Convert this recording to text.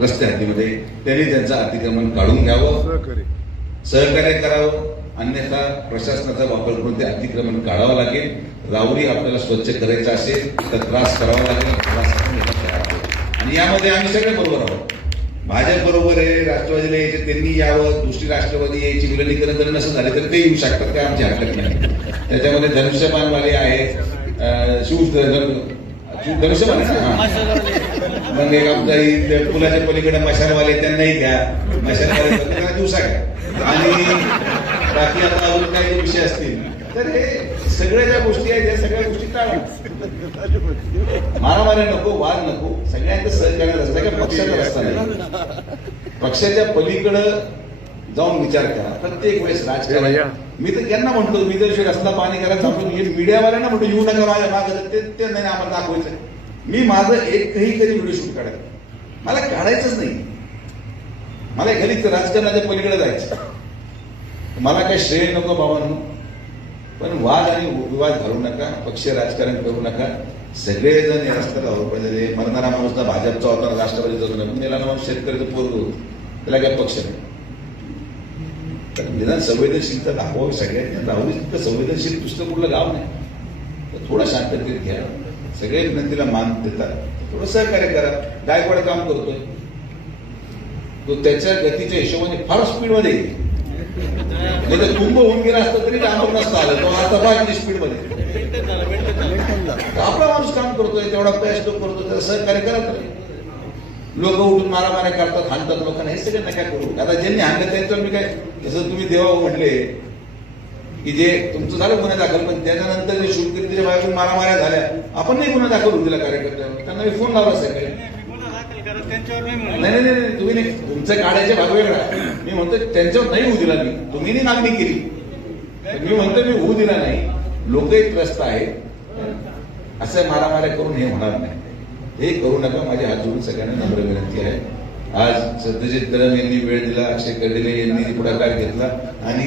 रस्ते हद्दीमध्ये, त्यांनी त्यांचं अतिक्रमण काढून घ्यावं, सहकार्य करावं. अन्यथा प्रशासनाचा वापर करून ते अतिक्रमण काढावं लागेल. राहुरी आपल्याला स्वच्छ करायचं असेल तर त्रास करावा लागेल. आणि यामध्ये आम्ही सगळे बरोबर आहोत. भाजप बरोबर आहे, राष्ट्रवादीला यायचे त्यांनी यावं, दुसरी राष्ट्रवादी यायची विलगीकरण जर नसं झाले तर ते येऊ शकतात, काय आमची हरकत नाही. त्याच्यामध्ये धनुष्यबाणवाले आहेत, धनुष्यबाण मग एक आमचा पुलाच्या पलीकडे मशालवाले, त्यांनाही घ्या. मशालवाले दिवसा घ्या. आणि बाकी आता अजून काही विषय असतील तर हे सगळ्या ज्या गोष्टी आहेत, या सगळ्या गोष्टी टाळा. मारामारी नको, वाद नको, सगळ्यांचं सहकार्य रस्ता काय पक्षाचा रस्ता नाही. पक्षाच्या पलीकडं जाऊन विचार करा. प्रत्येक वेळेस राजकारण, मी तर त्यांना म्हणतो, मी जर रस्ता पाणी करायला थांबून मीडियावाल्यांना म्हणतो येऊ नका माझ्या मागं, ते नाही आम्हाला दाखवायचं. मी माझं एकही कधी व्हिडिओ शूट काढायचं, मला काढायचंच नाही. मला घरीच राजकारणाच्या पलीकडे जायचं. मला काही श्रेय नको बाबांनो, पण वाद आणि विवाद घालू नका, पक्ष राजकारण करू नका. सगळेजण या रस्त्याला पाहिजे. मरणारा माणूस ना भाजपचा होता, राष्ट्रवादीचा होता, मेला ना माणूस शेतकऱ्याचं पोरग होत, त्याला काय पक्ष नाही. तर निदान संवेदनशीलता दाखवावी सगळ्यांनी. राहुरी तिथं संवेदनशील दुसरं कुठलं गाव नाही. तर थोडं शांततेत घ्या. सगळे विनंतीला मान देतात, थोडं सहकार्य करा. गायकवाड काम करतोय, तो त्याच्या गतीच्या हिशोबाने फार स्पीडमध्ये येईल. नाही तर कुंभ होऊन गेला असतं तरी कामावर नसतं आलं. तो आता पाहिजे स्पीडमध्ये. आपला माणूस काम करतोय, तेवढा प्रयत्न करतोय, त्याला सहकार्य करत नाही. लोक उठून मारामाऱ्या करतात, हाणतात लोकांना, हे सगळं नका करू. आता ज्यांनी हाणलं त्यांच्यावर मी काय, जसं तुम्ही देवा म्हटले की जे तुमचं झालं गुन्हा दाखल, पण त्याच्यानंतर जे शिवकीर्तीच्या बाहेरून मारामाऱ्या झाल्या, आपण नाही गुन्हा दाखल होऊ दिला कार्यकर्त्यांवर. त्यांना मी फोन लावला सगळे. नाही नाही नाही, तुम्ही नाही, तुमचं काढायचे भाग वेगळा. मी म्हणतो त्यांच्यावर नाही होऊ दिला. मी तुम्ही नाही मागणी केली, मी म्हणतो मी होऊ दिला नाही. लोकही त्रस्त आहेत, असं मारामाऱ्या करून हे होणार नाही. हे करू नका. माझे हात जोडून सगळ्यांना नम्र विनंती आहे. आज सत्यजित कदम यांनी वेळ दिला, अक्षय कर्डिले यांनी पुढाकार घेतला आणि